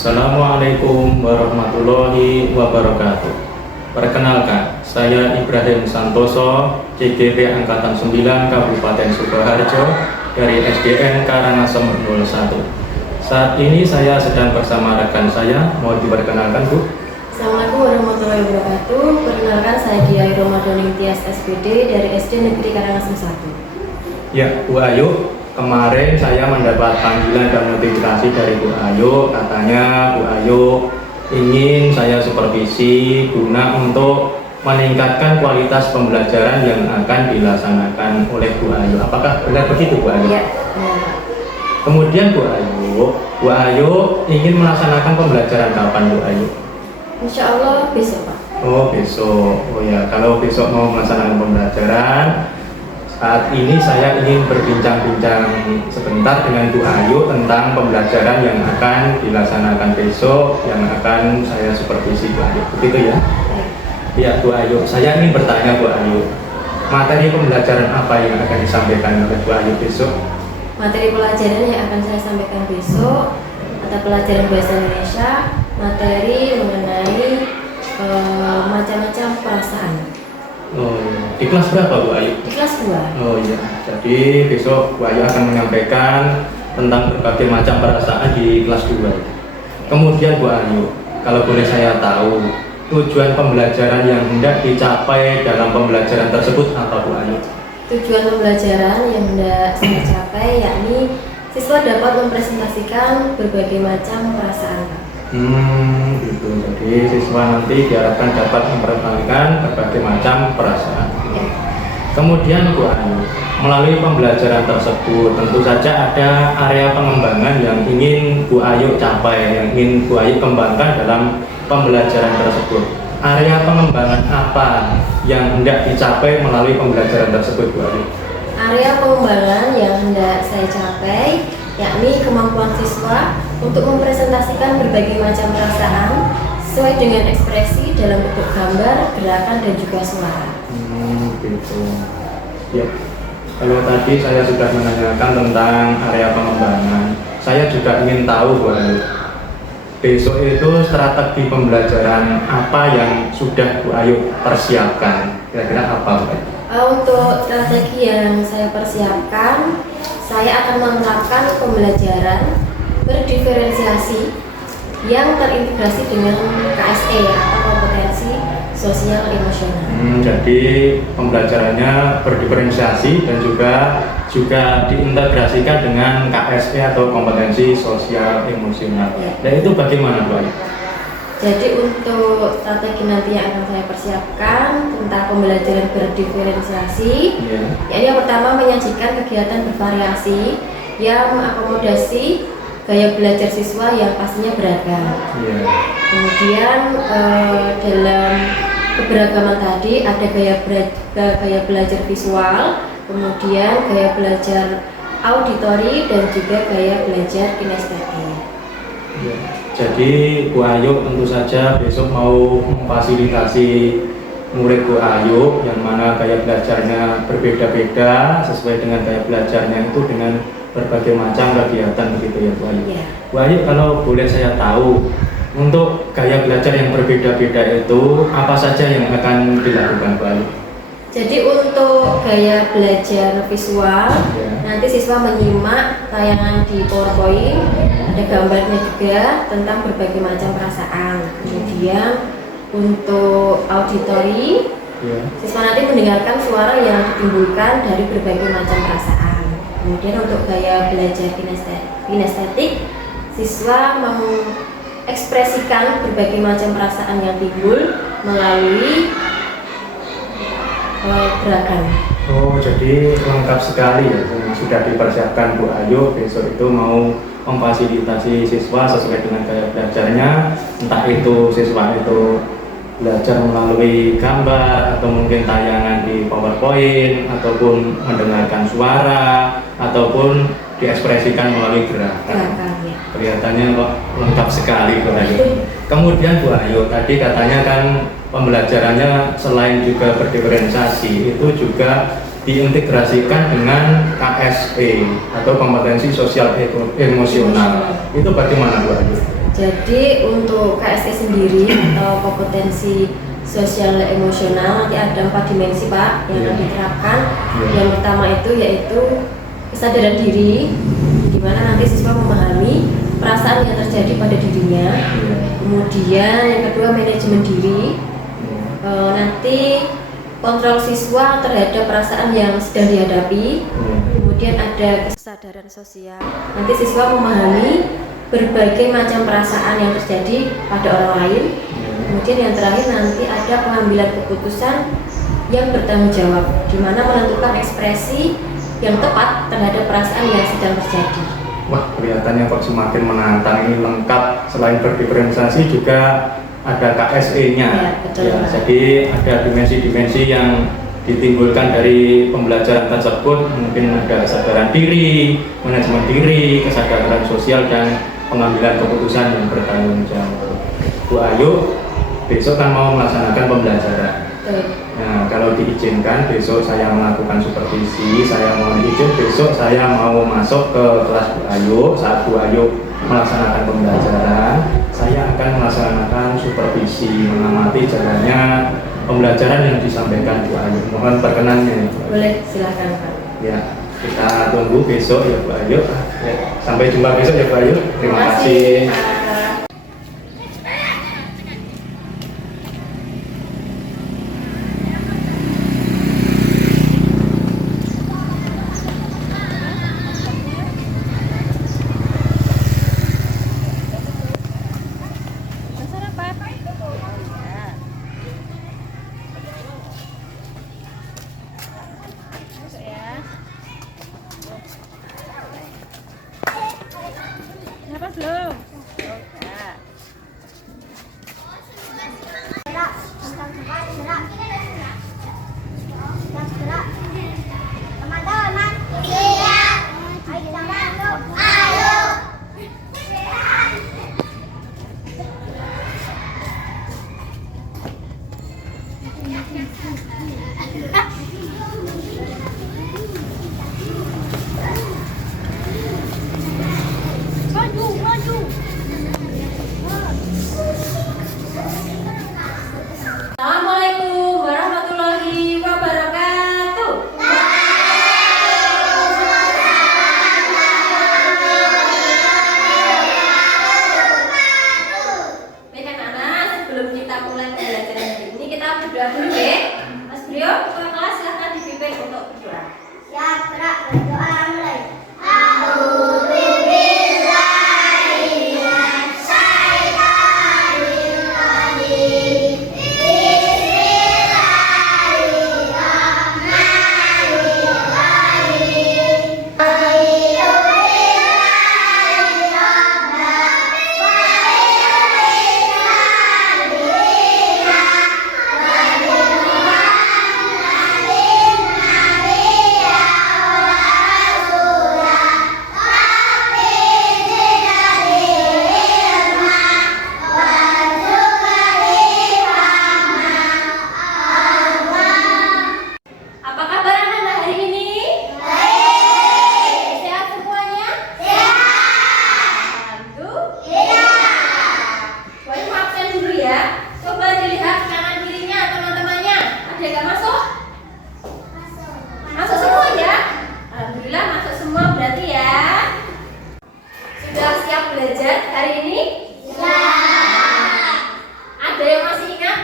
Assalamualaikum warahmatullahi wabarakatuh. Perkenalkan, saya Ibrahim Santoso, CGP Angkatan 9 Kabupaten Sukoharjo dari SDN Karangasem 01. Saat ini saya sedang bersama rekan saya, mau diperkenalkan Bu? Assalamualaikum warahmatullahi wabarakatuh. Perkenalkan, saya Diai Romadhoni Tias SPD dari SD Negeri Karangasem 1. Ya, Bu Ayu, kemarin saya mendapat panggilan dan notifikasi dari Bu Ayu. Katanya Bu Ayu ingin saya supervisi guna untuk meningkatkan kualitas pembelajaran yang akan dilaksanakan oleh Bu Ayu. Apakah benar begitu, Bu Ayu? Ya. Kemudian Bu Ayu ingin melaksanakan pembelajaran kapan, Bu Ayu? Insya Allah besok, Pak. Oh, besok. Oh ya, kalau besok mau melaksanakan pembelajaran, saat ini saya ingin berbincang-bincang sebentar dengan Bu Ayu tentang pembelajaran yang akan dilaksanakan besok, yang akan saya supervisi, Bu Ayu. Begitu ya? Ya, Bu Ayu. Saya ingin bertanya, Bu Ayu, materi pembelajaran apa yang akan disampaikan oleh Bu Ayu besok? Materi pelajaran yang akan saya sampaikan besok mata pelajaran bahasa Indonesia, materi mengenai macam-macam perasaan. Oh, di kelas berapa, Bu Ayu? Di kelas 2. Oh iya, jadi besok Bu Ayu akan menyampaikan tentang berbagai macam perasaan di kelas 2. Kemudian Bu Ayu, kalau boleh saya tahu, tujuan pembelajaran yang hendak dicapai dalam pembelajaran tersebut apa, Bu Ayu? Tujuan pembelajaran yang hendak saya capai yakni siswa dapat mempresentasikan berbagai macam perasaan, Pak. Gitu. Jadi siswa nanti diharapkan dapat mempertahankan berbagai macam perasaan. Ya. Kemudian Bu Ayu, melalui pembelajaran tersebut tentu saja ada area pengembangan yang ingin Bu Ayu capai, yang ingin Bu Ayu kembangkan dalam pembelajaran tersebut. Area pengembangan apa yang hendak dicapai melalui pembelajaran tersebut, Bu Ayu? Area pengembangan yang hendak saya capai yakni kemampuan siswa untuk mempresentasikan berbagai macam perasaan sesuai dengan ekspresi dalam bentuk gambar, gerakan, dan juga suara. Gitu. Ya. Kalau tadi saya sudah menanyakan tentang area pengembangan, saya juga ingin tahu, Bu Ayu, besok itu strategi pembelajaran apa yang sudah Bu Ayu persiapkan? Kira-kira apa, Bu Ayu? Untuk strategi yang saya persiapkan, saya akan menerapkan pembelajaran berdiferensiasi yang terintegrasi dengan KSE atau kompetensi sosial emosional. Jadi pembelajarannya berdiferensiasi dan juga diintegrasikan dengan KSE atau kompetensi sosial emosional. Ya. Dan itu bagaimana, Bu Ayu? Jadi untuk strategi nanti yang akan saya persiapkan tentang pembelajaran berdiferensiasi, yakni yang pertama menyajikan kegiatan bervariasi yang mengakomodasi gaya belajar siswa yang pastinya beragam. Kemudian dalam keberagaman tadi ada gaya belajar visual, kemudian gaya belajar auditori, dan juga gaya belajar kinestetik. Jadi Bu Ayu tentu saja besok mau memfasilitasi murid Bu Ayu yang mana gaya belajarnya berbeda-beda sesuai dengan gaya belajarnya itu dengan berbagai macam kegiatan begitu ya, Bu Ayu. Ya. Bu Ayu, kalau boleh saya tahu, untuk gaya belajar yang berbeda-beda itu apa saja yang akan dilakukan, Bu Ayu? Jadi untuk gaya belajar visual, nanti siswa menyimak tayangan di PowerPoint, ada gambarnya juga tentang berbagai macam perasaan. Kemudian untuk auditori, siswa nanti mendengarkan suara yang ditimbulkan dari berbagai macam perasaan. Kemudian untuk gaya belajar kinestetik, siswa mengekspresikan berbagai macam perasaan yang timbul melalui gerakan. Oh, jadi lengkap sekali ya, sudah dipersiapkan Bu Ayu. Besok itu mau memfasilitasi siswa sesuai dengan gaya belajarnya, entah itu siswa itu belajar melalui gambar atau mungkin tayangan di PowerPoint, ataupun mendengarkan suara, ataupun diekspresikan melalui gerakan. Kelihatannya kok lengkap sekali Bu Ayu. Kemudian Bu Ayu, tadi katanya kan pembelajarannya selain juga berdiferensiasi, itu juga diintegrasikan dengan KSE atau kompetensi sosial emosional. Itu bagaimana Bu Ayu? Jadi untuk KSE sendiri atau kompetensi sosial emosional nanti ada 4 dimensi Pak yang akan diterapkan. Yang pertama itu yaitu kesadaran diri, di mana nanti siswa memahami perasaan yang terjadi pada dirinya. Kemudian yang kedua manajemen diri, nanti kontrol siswa terhadap perasaan yang sedang dihadapi. Kemudian ada kesadaran sosial, nanti siswa memahami berbagai macam perasaan yang terjadi pada orang lain. Kemudian yang terakhir nanti ada pengambilan keputusan yang bertanggung jawab, di mana menentukan ekspresi yang tepat terhadap perasaan yang sedang terjadi. Wah, kelihatannya kok semakin menantang, ini lengkap. Selain berdiferensiasi juga ada KSE-nya. Ya, betul. Ya, jadi ada dimensi-dimensi yang ditimbulkan dari pembelajaran tersebut. Mungkin ada kesadaran diri, manajemen diri, kesadaran sosial, dan pengambilan keputusan yang bertanggung jawab. Bu Ayu, besok kan mau melaksanakan pembelajaran. Nah, kalau diizinkan besok saya melakukan supervisi, saya mau izin besok saya mau masuk ke kelas Bu Ayu. Saat Bu Ayu melaksanakan pembelajaran, saya akan melaksanakan supervisi, mengamati jalannya pembelajaran yang disampaikan Bu Ayu. Mohon perkenannya. Boleh, silakan Pak. Ya, kita tunggu besok ya Bu Ayu. Ya, sampai jumpa besok ya Bu Ayu. Terima kasih. Nafas belum? Teman-teman, siap. Ayo kita masuk. Ayo. Maju, maju. Assalamualaikum warahmatullahi wabarakatuh. Baik anak-anak, sebelum kita mulai pembelajaran hari ini kita berdoa dulu ya. Mas Brio, ketua kelas silahkan dipimpin untuk berdoa. Siap, gerak, berdoa mulai. Apa kabar anak-anak hari ini? Sehat semuanya? Alhamdulillah. Boleh absen dulu ya. Coba dilihat kanan kirinya teman-temannya. Ada yang nggak masuk? Masuk semua ya? Alhamdulillah masuk semua berarti ya. Sudah siap belajar hari ini? Ada yang masih ingat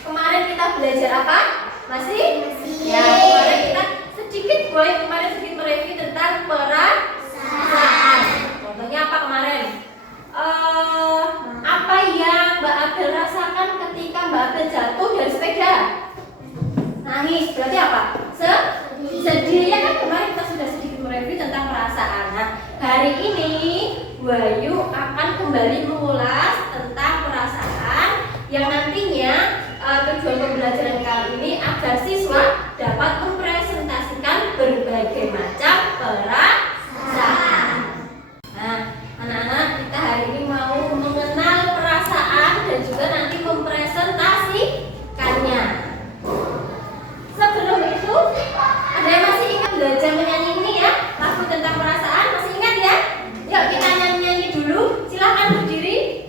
kemarin kita belajar apa? Masih? Ya, kemarin kita sedikit mereview tentang perasaan. Contohnya apa kemarin? Apa yang Mbak Abel rasakan ketika Mbak Abel jatuh dari sepeda? Nangis, berarti apa? Sedih ya kan, kemarin kita sudah sedikit mereview tentang perasaan. Nah, hari ini Wahyu akan kembali mengulas tentang perasaan yang nantinya tujuan pembelajaran kali ini agar siswa dapat mempresentasikan berbagai macam perasaan. Nah, anak-anak, kita hari ini mau mengenal perasaan dan juga nanti mempresentasikannya. Sebelum itu, ada yang masih ingat belajar menyanyi ini ya? Lagu tentang perasaan, masih ingat ya? Yuk kita nyanyi-nyanyi dulu. Silakan berdiri.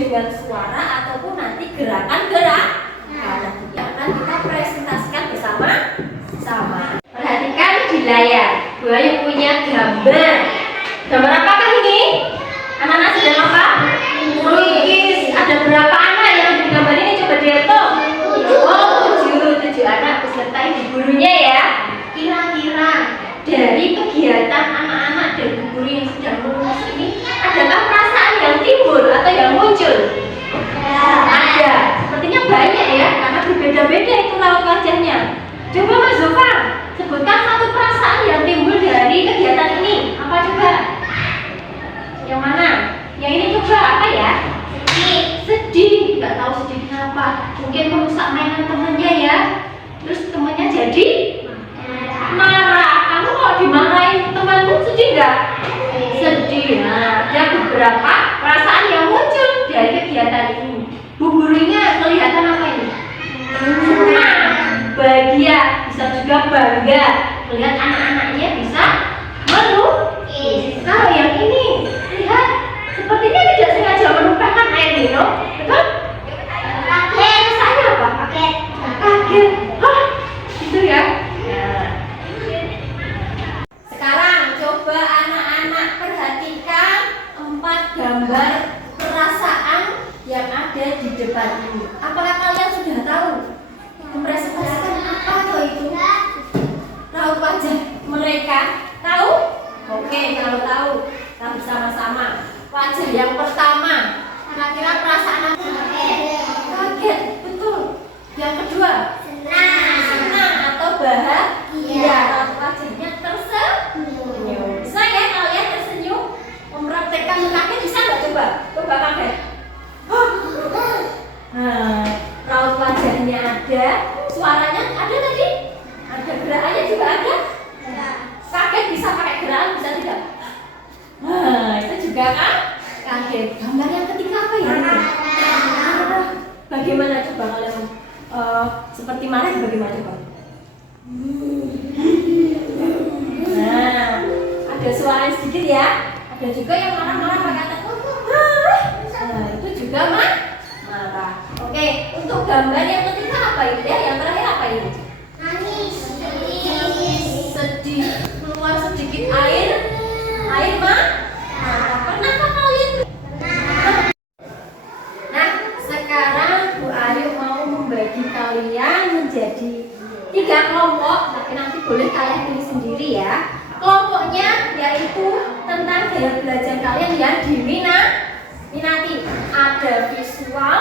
dengan suara ataupun nanti gerakan-gerakan. Nah, yang akan kita presentasikan bersama-sama. Perhatikan di layar, Bu Ayu punya gambar. Gambar apakah ini? Anak-anak sedang apa? Melukis. Ada berapa anak yang di gambar ini? Coba dihitung. Oh, 7 anak beserta ibu gurunya ya. Kira-kira dari kegiatan anak-anak dan ibu guru yang sedang melukis ini, adakah perasaan yang timbul atau yang muncul? Ada. Sepertinya banyak ya, karena berbeda-beda itu raut wajahnya. Coba Mas Zofar, sebutkan satu perasaan yang timbul dari kegiatan ini. Apa coba? Yang mana? Yang ini coba apa ya? Sedih. Nggak tahu sedih kenapa. Mungkin merusak mainan temannya ya. Terus temannya jadi marah. Kamu kalau dimarahin temanmu sedih nggak? Sedih. Nah, ada beberapa perasaan yang muncul dari kegiatan ini. Bu gurunya kelihatan apa ini? Senang, bahagia, bisa juga bangga melihat anak-anaknya bisa melukis. Kalau yang ini, lihat, sepertinya tidak sengaja menumpahkan air minum, betul? Kaget. Saya apa? Kaget. Hah? Gitu ya? Nah. Sekarang coba anak-anak perhatikan 4 gambar perasaan yang ada di depan ini. Apakah kalian sudah tahu mempresentasikan apa tuh itu? Raut wajah mereka? Tahu? Oke, kalau tahu, kita bersama-sama. Wajah yang pertama, kira-kira perasaan apa? Kaget, betul. Yang kedua, senang atau bahagia. Raut wajahnya tersenyum. Bisa ya kalian tersenyum? Mempraktekkan kaget bisa nggak coba? Coba kaget. Nah, raut wajahnya ada, suaranya ada tadi? Ada, gerakannya juga ada? Kaget bisa pakai gerakan, bisa tidak? Nah, itu juga kan? Kaget. Gambar yang ketiga apa ya? Bagaimana coba kalian? Seperti marah bagaimana coba? Nah, ada suara sedikit ya. Ada juga yang marah-marah pakai kata. Nah, itu juga marah. Oke, untuk gambar yang ketiga apa ini ya? Yang terakhir apa ini? Sedih, keluar sedikit air marah. Pernahkah kalian? Nah, sekarang Bu Ayu mau membagi kalian menjadi 3 kelompok, tapi nanti boleh kalian pilih sendiri ya. Kelompoknya yaitu tentang gaya belajar kalian yang diminati. Ada visual,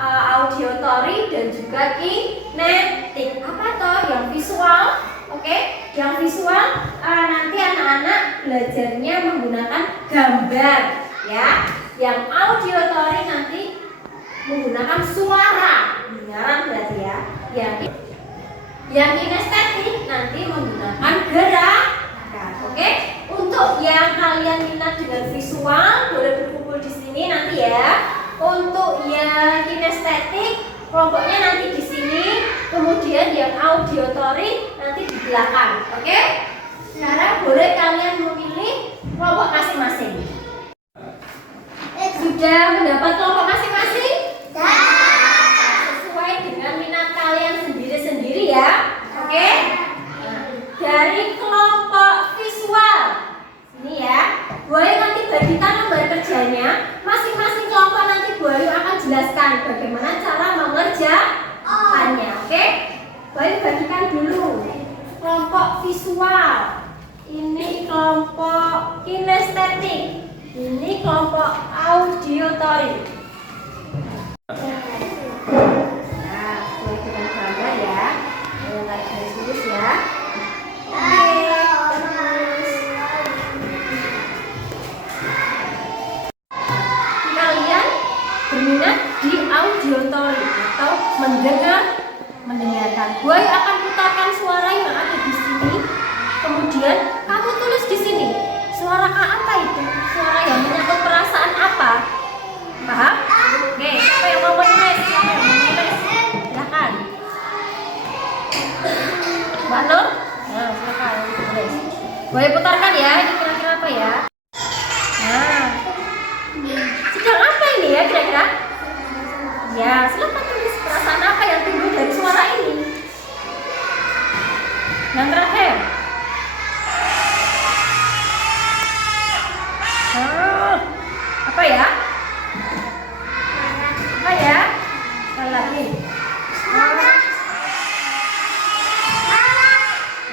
auditory, dan juga kinetik. Apa toh yang visual? Oke, yang visual nanti anak-anak belajarnya menggunakan gambar ya. Yang auditory nanti menggunakan suara, dengaran berarti ya. Yang kinestetik nanti menggunakan gerakan. Oke, untuk yang kalian minat dengan visual boleh berkumpul di sini nanti ya. Untuk yang kinestetik kelompoknya nanti di sini, kemudian yang auditory nanti di belakang. Oke? Sekarang boleh kalian memilih kelompok masing-masing. Sudah mendapat kelompok masing-masing? Sesuai dengan minat kalian sendiri-sendiri ya. Oke? Nah, dari kelompok visual ini ya, Bu Ayu nanti bagikan lembar kerjanya. Masing-masing kelompok nanti Bu Ayu akan jelaskan bagaimana cara mengerjakannya. Oke? Bu Ayu bagikan dulu. Kelompok visual, ini kelompok kinestetik, ini kelompok auditory. Nah, sesuai dengan gambar ya. Tarik garis lurus ya. Kalian berminat di auditory atau mendengarkan. Bu Ayu akan putarkan suara yang ada di sini. Kemudian kamu tulis di sini. Suara apa itu? Suara yang menyangkut perasaan apa? Paham? Oke, siapa yang mau menulis? Silakan. Mbak Nur? Nah, silakan tulis. Bu Ayu putarkan ya. Ini kira-kira apa ya? Nah, sedang apa ini ya kira-kira? Ya, silakan tulis perasaan apa yang timbul dari suara ini. Yang terakhir. Oh, apa ya? Apa ya? Sekali lagi.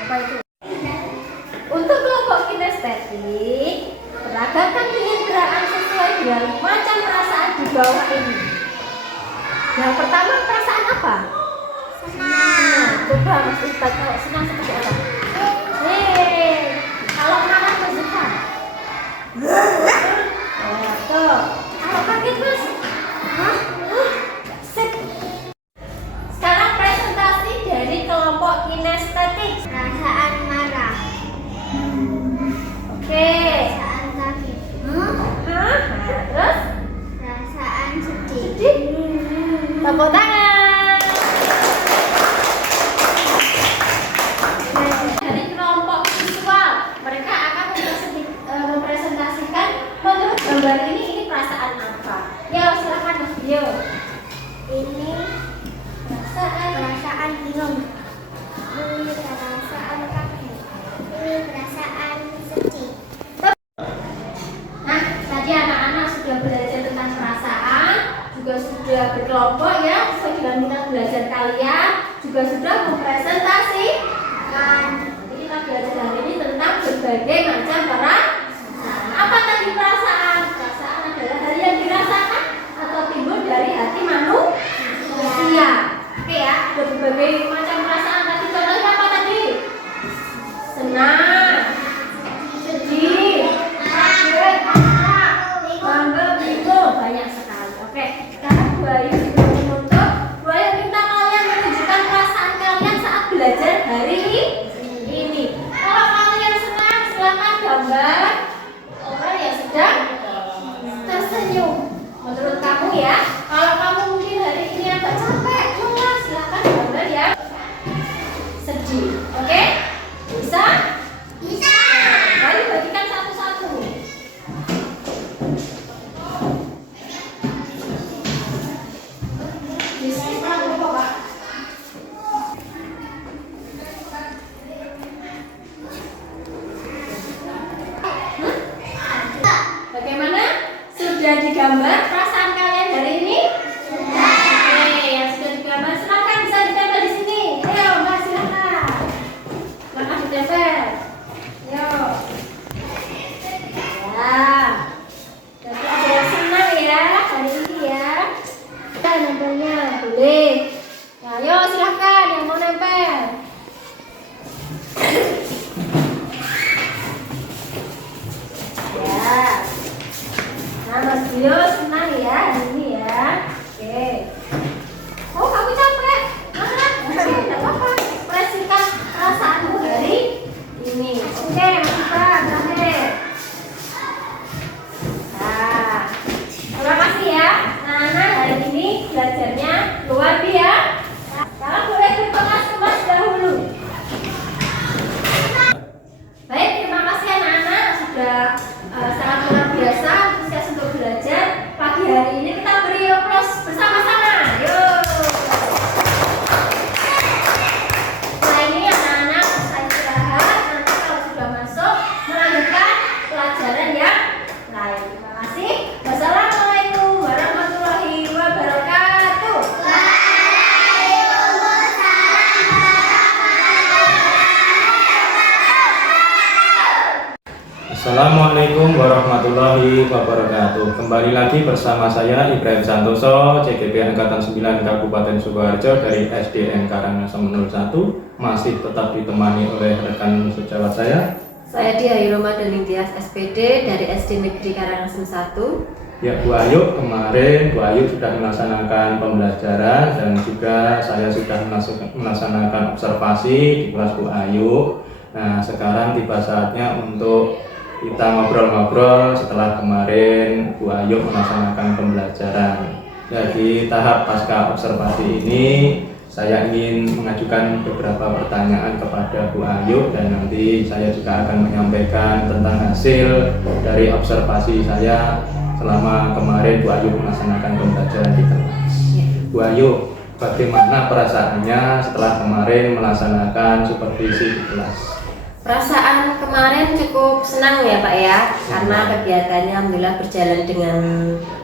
Apa itu? Untuk kelompok kinestetik, peragakan keinderaan sesuai dengan macam perasaan di bawah ini. Yang pertama, perasaan apa? Senang. Coba Mas Ustaz, kalau senang seperti apa? Kalau marah bersuka. Tuh. Kalau kaget Mas? Sip. Sekarang presentasi dari kelompok kinestetik. Perasaan marah. Oke. Perasaan kaget. Terus? Perasaan sedih. Tepuk tangan. Dari kelompok visual, mereka akan mempresentasikan menurut gambar ini perasaan apa? Ya, silakan Mas Bio. Ini perasaan bingung. Ini perasaan kaget. Ini perasaan sedih. Nah, tadi anak-anak sudah belajar tentang perasaan, juga sudah berkelompok ya, sesuai dengan minat belajar kalian, juga sudah mempresentasikan. Jadi kita belajar hari ini tentang berbagai macam perasaan. Apa tadi perasaan? Perasaan adalah hal yang dirasakan atau timbul dari hati manusia. Oke ya, ada berbagai macam perasaan. Tadi contohnya apa tadi? Senang, sedih, kaget, bangga, bingung, banyak sekali. Oke, sekarang Bu Ayu juga menuntut. Bu Ayu minta kalian menunjukkan perasaan kalian saat belajar hari ini. Kalau kalian senang, silakan gambar orang yang sedang tersenyum. Menurut kamu ya, kalau kamu mungkin hari ini agak capek, lelah, silakan gambar yang sedih. Oke? Bisa? Bisa. Mari bagikan satu-satu. Bisa kelompok, Pak. Bagaimana? Sudah digambar perasaan kalian hari ini? Sudah. Oke, yang sudah digambar silakan bisa ditempel di sini. Ayo, Mbak silakan. Silakan ditempel. Ayo. Ya. Jadi ada yang senang ya hari ini ya. Kita nempelnya boleh. Ya, ayo silakan yang mau nempel. Ya. Nah, Mas Bio senang ya hari ini ya. Oke. Oh, kamu capek? Mana? Oke, tidak apa-apa. Ekspresikan perasaanmu hari ini. Oke, Mas Ipa, terakhir. Nah, terima kasih ya. Nah, hari ini belajarnya luar biasa. Sekarang boleh berkelas kemas dahulu. Baik, terima kasih anak-anak sudah sangat luar biasa antusias untuk belajar. Pagi hari ini kita beri aplaus bersama-sama. Yuk. Setelah ini anak-anak selesai istirahat. Nanti kalau sudah masuk melanjutkan pelajaran yang lain. Terima kasih. Wassalamualaikum warahmatullahi wabarakatuh. Assalamualaikum warahmatullahi wabarakatuh. Kembali lagi bersama saya Ibrahim Santoso, CGP Angkatan 9 Kabupaten Sukoharjo dari SDN Karangasem 01. Masih tetap ditemani oleh rekan sejawat saya. Saya Dia Iroma Deling Tias SPD dari SD Negeri Karangasem 1. Ya, Bu Ayu, kemarin Bu Ayu sudah melaksanakan pembelajaran dan juga saya sudah melaksanakan observasi di kelas Bu Ayu. Nah, sekarang tiba saatnya untuk kita ngobrol-ngobrol setelah kemarin Bu Ayu melaksanakan pembelajaran. Jadi tahap pasca observasi ini saya ingin mengajukan beberapa pertanyaan kepada Bu Ayu dan nanti saya juga akan menyampaikan tentang hasil dari observasi saya selama kemarin Bu Ayu melaksanakan pembelajaran di kelas. Bu Ayu, bagaimana perasaannya setelah kemarin melaksanakan supervisi di kelas? Perasaan kemarin cukup senang ya Pak ya, karena kegiatannya alhamdulillah berjalan dengan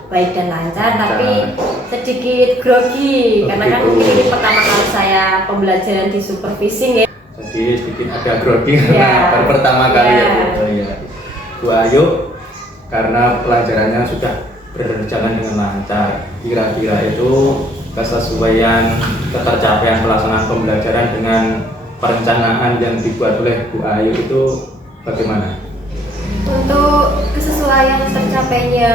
baik dan lancar, tapi sedikit grogi karena kan mungkin ini pertama kali saya pembelajaran di supervising ya. Jadi sedikit agak grogi Ya. karena baru pertama kali Ya. ya Bu. Oh, iya. Bu Ayu, karena pelajarannya sudah berjalan dengan lancar, kira-kira itu kesesuaian ketercapaian pelaksanaan pembelajaran dengan perencanaan yang dibuat oleh Bu Ayu itu bagaimana? Untuk kesesuaian tercapainya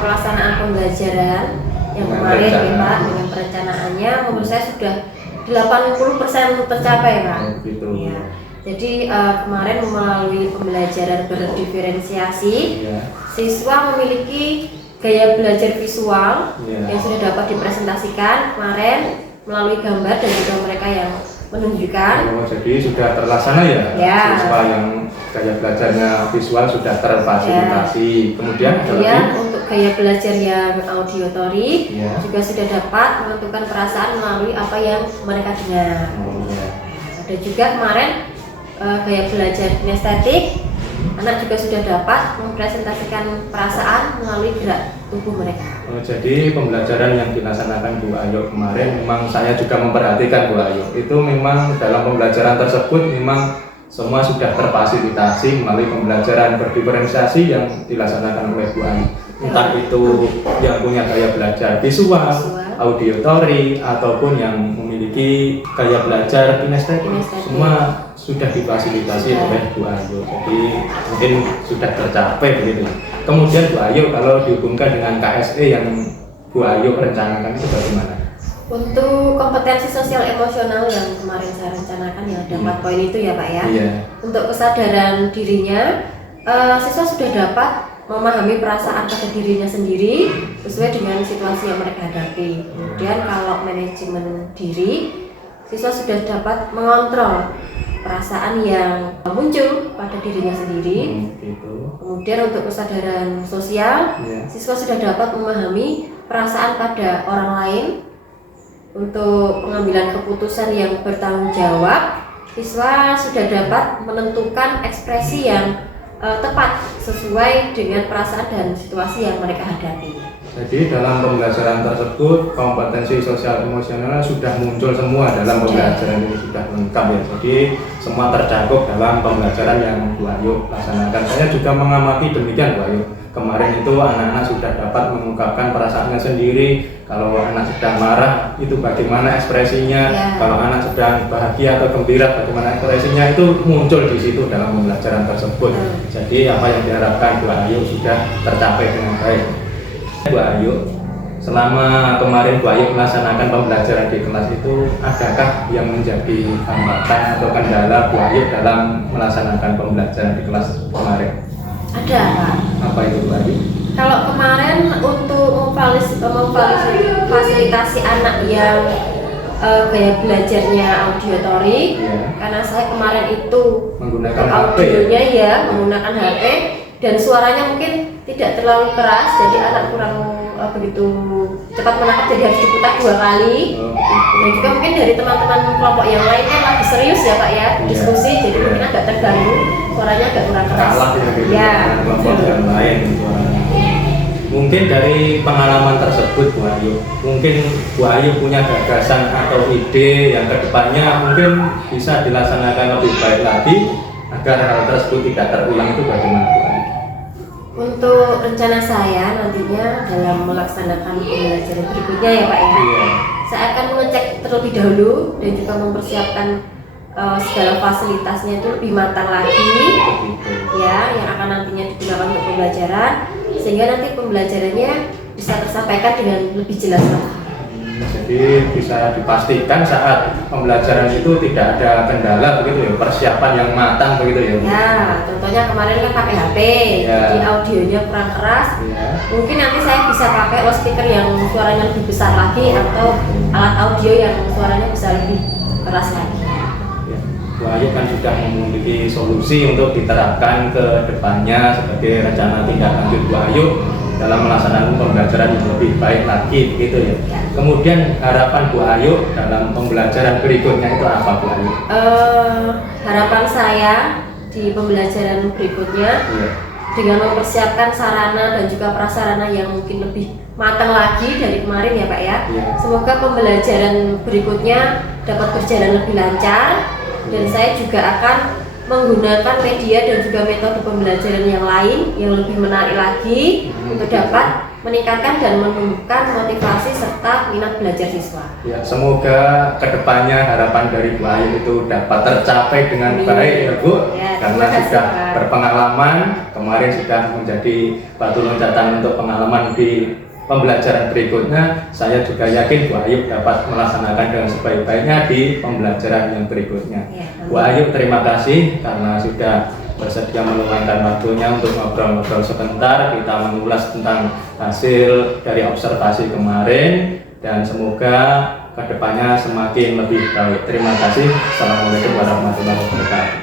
pelaksanaan pembelajaran yang Dengan kemarin ya perencanaan. Pak, dengan perencanaannya menurut saya sudah 80% tercapai Pak. Oh, gitu. Ya. Jadi kemarin melalui pembelajaran berdiferensiasi, Ya. siswa memiliki gaya belajar visual Ya. yang sudah dapat dipresentasikan kemarin melalui gambar dan juga mereka yang menunjukkan. Oh, jadi sudah terlaksana ya? Ya. Siswa yang gaya belajarnya visual sudah terfasilitasi. Kemudian ada Kemudian lagi? untuk gaya belajar yang auditory Ya. juga sudah dapat menentukan perasaan melalui apa yang mereka dengar. Oh, ya. Ada juga kemarin gaya belajar kinestetik, anak juga sudah dapat mempresentasikan perasaan melalui gerak tubuh mereka. Oh, jadi pembelajaran yang dilaksanakan Bu Ayu kemarin memang saya juga memperhatikan Bu Ayu. Itu memang dalam pembelajaran tersebut memang semua sudah terfasilitasi melalui pembelajaran berdiferensiasi yang dilaksanakan oleh Bu Ayu. Entah itu yang punya gaya belajar visual, auditory, ataupun yang memiliki gaya belajar kinestetik, Kinestetik. semua sudah difasilitasi oleh Bu Ayu. Jadi mungkin sudah tercapai begitu. Kemudian Bu Ayu kalau dihubungkan dengan KSE yang Bu Ayu rencanakan itu bagaimana? Untuk kompetensi sosial emosional yang kemarin saya rencanakan ya ada 4 poin itu ya Pak ya. Iya. Untuk kesadaran dirinya, siswa sudah dapat memahami perasaan pada dirinya sendiri sesuai dengan situasi yang mereka hadapi. Kemudian kalau manajemen diri, siswa sudah dapat mengontrol perasaan yang muncul pada dirinya sendiri. Gitu. Kemudian untuk kesadaran sosial, Iya. siswa sudah dapat memahami perasaan pada orang lain. Untuk pengambilan keputusan yang bertanggung jawab, siswa sudah dapat menentukan ekspresi yang tepat sesuai dengan perasaan dan situasi yang mereka hadapi. Jadi dalam pembelajaran tersebut kompetensi sosial emosional sudah muncul semua dalam pembelajaran ini, sudah lengkap ya. Jadi semua tercakup dalam pembelajaran yang Bu Ayu laksanakan. Saya juga mengamati demikian Bu Ayu. Kemarin itu anak-anak sudah dapat mengungkapkan perasaannya sendiri. Kalau anak sedang marah itu bagaimana ekspresinya. Ya. Kalau anak sedang bahagia atau gembira bagaimana ekspresinya, itu muncul di situ dalam pembelajaran tersebut. Jadi apa yang diharapkan Bu Ayu sudah tercapai dengan baik. Bu Ayu, selama kemarin Bu Ayu melaksanakan pembelajaran di kelas itu, adakah yang menjadi hambatan atau kendala Bu Ayu dalam melaksanakan pembelajaran di kelas kemarin? Ada Pak. Apa itu Bu Ayu? Kalau kemarin untuk memfasilitasi anak yang gaya belajarnya auditory, Iya. karena saya kemarin itu Menggunakan untuk HP audionya ya? ya menggunakan HP dan suaranya mungkin tidak terlalu keras, jadi anak kurang begitu cepat menangkap, jadi harus diputar 2 kali. Oh, Dan gitu. juga mungkin dari teman-teman kelompok yang lain kan lagi serius ya Pak ya, Iya. diskusi, jadi Iya. mungkin agak terganggu, suaranya agak kurang keras. Kalah ya gitu Ya, dengan kelompok betul. yang lain suaranya. Mungkin dari pengalaman tersebut Bu Ayu, mungkin Bu Ayu punya gagasan atau ide yang kedepannya mungkin bisa dilaksanakan lebih baik lagi agar hal tersebut tidak terulang, itu bagaimana Bu Ayu? Untuk rencana saya nantinya dalam melaksanakan pembelajaran berikutnya ya Pak ya, Iya. saya akan mengecek terlebih dahulu dan juga mempersiapkan segala fasilitasnya itu lebih matang lagi Begitu. ya, yang akan nantinya digunakan untuk pembelajaran, sehingga nanti pembelajarannya bisa tersampaikan dengan lebih jelas lagi. Jadi bisa dipastikan saat pembelajaran itu tidak ada kendala begitu ya, persiapan yang matang begitu ya. Ya, contohnya kemarin kan pakai HP, Ya. jadi audionya kurang keras. Iya. Mungkin nanti saya bisa pakai loudspeaker yang suaranya lebih besar lagi, atau alat audio yang suaranya bisa lebih keras lagi. Ya, Bu Ayu kan sudah memiliki solusi untuk diterapkan ke depannya sebagai rencana tindak lanjut Bu Ayu dalam melaksanakan pembelajaran yang lebih baik lagi begitu ya. Kemudian harapan Bu Ayu dalam pembelajaran berikutnya itu apa Bu Ayu? Harapan saya di pembelajaran berikutnya dengan mempersiapkan sarana dan juga prasarana yang mungkin lebih matang lagi dari kemarin ya Pak ya. Semoga pembelajaran berikutnya dapat berjalan lebih lancar dan saya juga akan menggunakan media dan juga metode pembelajaran yang lain yang lebih menarik lagi untuk dapat meningkatkan dan menumbuhkan motivasi serta minat belajar siswa. Ya, semoga kedepannya harapan dari Bu Ayu itu dapat tercapai dengan baik ya Bu, karena sudah berpengalaman, kemarin sudah menjadi batu loncatan untuk pengalaman di pembelajaran berikutnya. Saya juga yakin Bu Ayu dapat melaksanakan dengan sebaik-baiknya di pembelajaran yang berikutnya. Bu Ayu, terima kasih karena sudah bersedia meluangkan waktunya untuk ngobrol-ngobrol sebentar. Kita mengulas tentang hasil dari observasi kemarin dan semoga kedepannya semakin lebih baik. Terima kasih. Assalamualaikum warahmatullahi wabarakatuh.